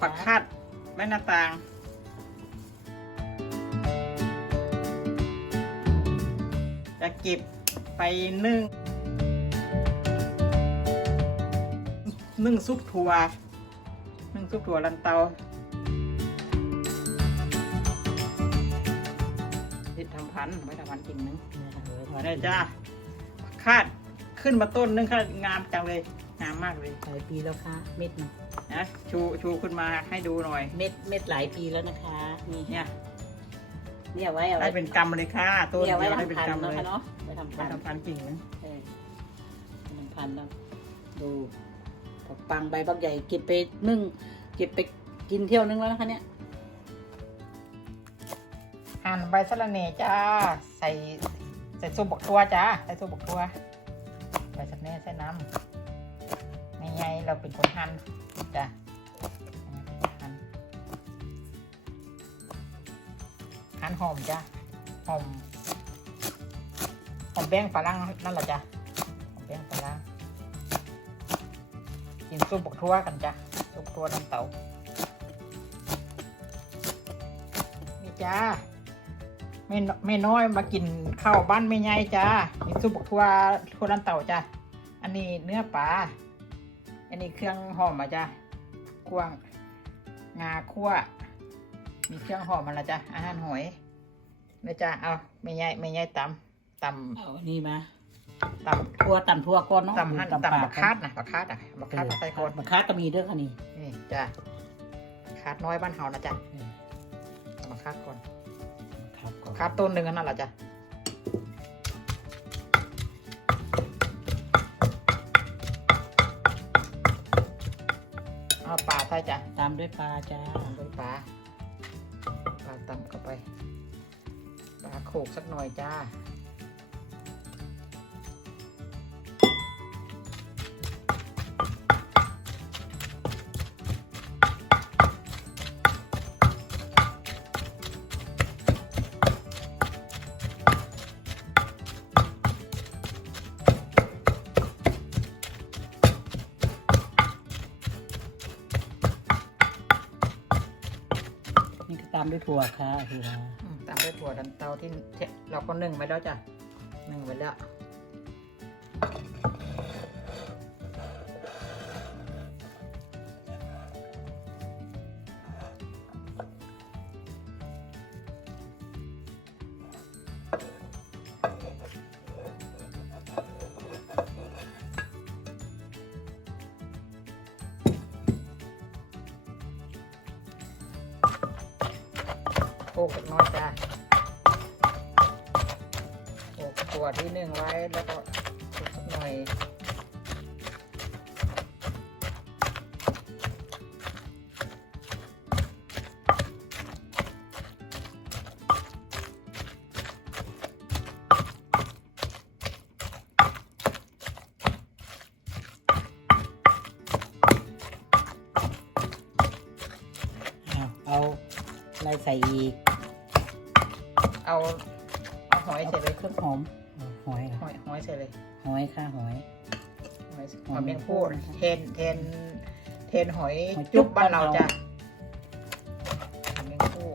ปักคาดไว้หน้าต่างจะเก็บไปนึ่งนึ่งซุปถั่วนึ่งซุปถั่วลันเตาที่ทำพันธุ์ไว้ทำพันธุ์จริงนึงได้จ้าคาดขึ้นมาต้นนึงคาดงามจังเลยงามมากเลยหลายปีแล้วค่ะ เม็ดมันนะชูชูขึ้นมาให้ดูหน่อย เม็ดเม็ดหลายปีแล้วนะคะนี่เนี่ยเนี่ยไว้เอาได้ไว้เป็นกำเลยค่ะต้นเนี่ยเดีไว้ยวได้เป็นทำพันธุ์กำนะเลยคะเนาะไว้ทำไว้พันธุ์ทำพันธุ์จริงนะเออทำพันธุ์แล้วดูผักปังใบบักใหญ่เก็บไปนึ่งเก็บไปกินเที่ยวนึงแล้วนะคะเนี่ยหั่นใบสะระเน่จ้า ใส่ใส่ซุปบกตัวจ้า ใส่ซุปบกตัวใบสะระเน่ใส่น้ำ ไม่ไงเราเป็นคนหั่นจ้าหั่นหั่นหอมจ้าหอมหอมแป้งฝรั่งนั่นแหละจ้าหอมแป้งฝรั่งกินซุปบกทั่วกันจ้าซุปตัวน้ำเต้านี่จ้าไม่ไม่น้อยมากินข้าวบ้านไม่ใหญ่จ้ามีซุปบกทั่วทั่วลันเต่าจ้าอันนี้เนื้อปลา อันนี้เครื่องหอมมาจ้ากวางงาคั่ว มีเครื่องหอมมาละจ้าอาหารหอยนะจ้าเอาไม่ใหญ่ไม่ใหญ่ตำตเอาอันนี่มาำตทั่วตำทั่วก้อนเนาะำตำหั่นปลตำบักคาดนะบักคาดอะบักคาดมาใส่ก่อนบักคาดก็มีเด้วยค่ะนี่นี่จ้าคาดน้อยบ้านเฮานะจ้าเออเอามาคาดก่อนครับก่อนคาดต้นหนึ่งอันนั่นแหละจ้า เอาปลาใส่จ้ะตามด้วยปลาจ้าตามด้วยปลาปลาตำเข้าไปปลาโขกสักหน่อยจ้าามด้วยถั่วค่ะคือืมตามด้วยถั่วดันเตาที่ที่เราก็นึ่งไว้แล้วจ้ะนึ่งไว้แล้ว โขกสักหน้อยจ้าโขกถั่วที่นึ่งไว้แล้วก็โขกสักหน่อยเอาเอาอะไรใส่อีก เอาเอาหอยใส่เลยเครื่องหอมเอาหอยหค่ะอยหอยใส่เลยหอยค่ะหอยหอยหหออยยแมแมงงผู้ผู้นะคะเทนเทนเทนหอยหอยจุ๊จุ๊บบบ้านเราบ้านเราจ้ะหอยแมงผู้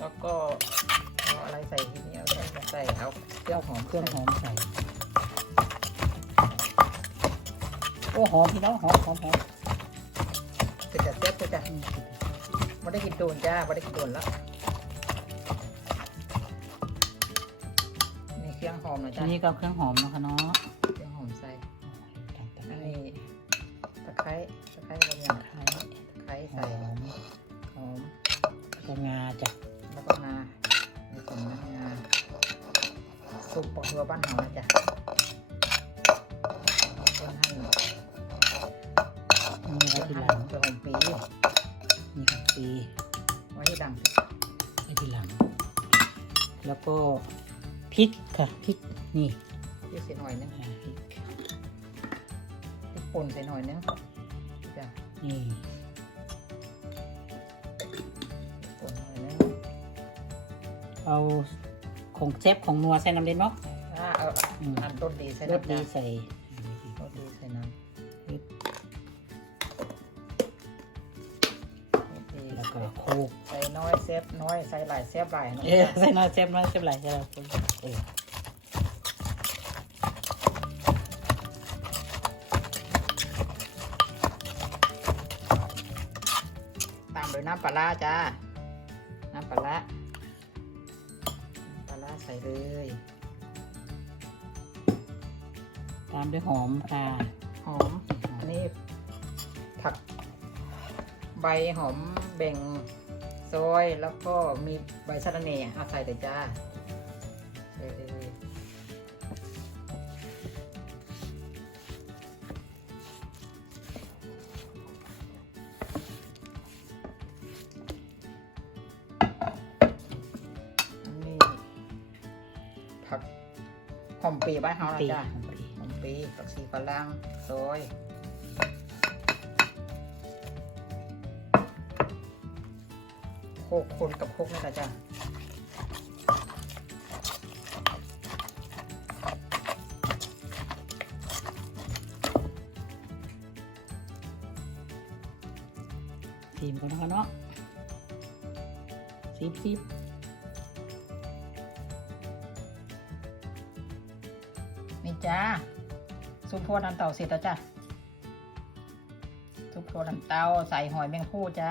แล้วก็เอาอะไรใส่ทีนี้เอาอะไรใส่เอาเปรี้ยวหอมเครื่องหอมใส่โอ้หอมพี่น้องหอมหอมหอม ไม่ได้กินตูนจ้าไม่ได้กินตูนแล้วนี่เครื่องหอมหนะทีจ้านี้ก็เอาเครื่องหอมนะคะเนาะเครื่องหอมใส่ตัดตะอันไคร้นี้ตะไคร้ตะไคร้อะไรเนี่ยตะไคร้ตะไคร้หใส่อมหอมแล้วก็งาจ้ะแล้วก็งาในส่วนนะงาสุกปอกเรือบ้านเฮานะจ๊ะ ชีไว้ที่ดังไว้ทีหลัง แล้วก็พริกค่ะพริกนี่ที่ใส่หน่อยนึงอ่าพริกพริกป่นใส่หน่อยนึงจ้ะนี่ป่นหน่อยนึงเอาของแซ่บของนัวใส่น้ำเด่นเนาะอ่าเอาอืมอันต้นดีใส่รสดีน้ำจ้ะใส่ ฟน้อยใส่หลายเซฟหลายนะเออใส่น้อยเจ็บน้อยเจ็บไหลใช่ไหมเออตามด้วยน้ำปลาจ้า น้ำปลาปลาใส่เลย ตามด้วยหอมค่ะหอมนนี้ผักใบหอมแบ่ง ซอยแล้วก็มีใบสะระเน่เอาใส่เลยจ้าใส่เลยอันนี้ผักหอมปีบ้านเฮานะปีจ้าหอมปีผักชีฝรั่งซอย กคนกับโคกนี่แหละจ้ะซีมก่อนนะคะเนาะซีมซีมนี่จ้าซุปโพน้ำเต่าเสร็จแล้วจ้ะซุปโพน้ำเต่าใส่หอยแมงผู้จ้า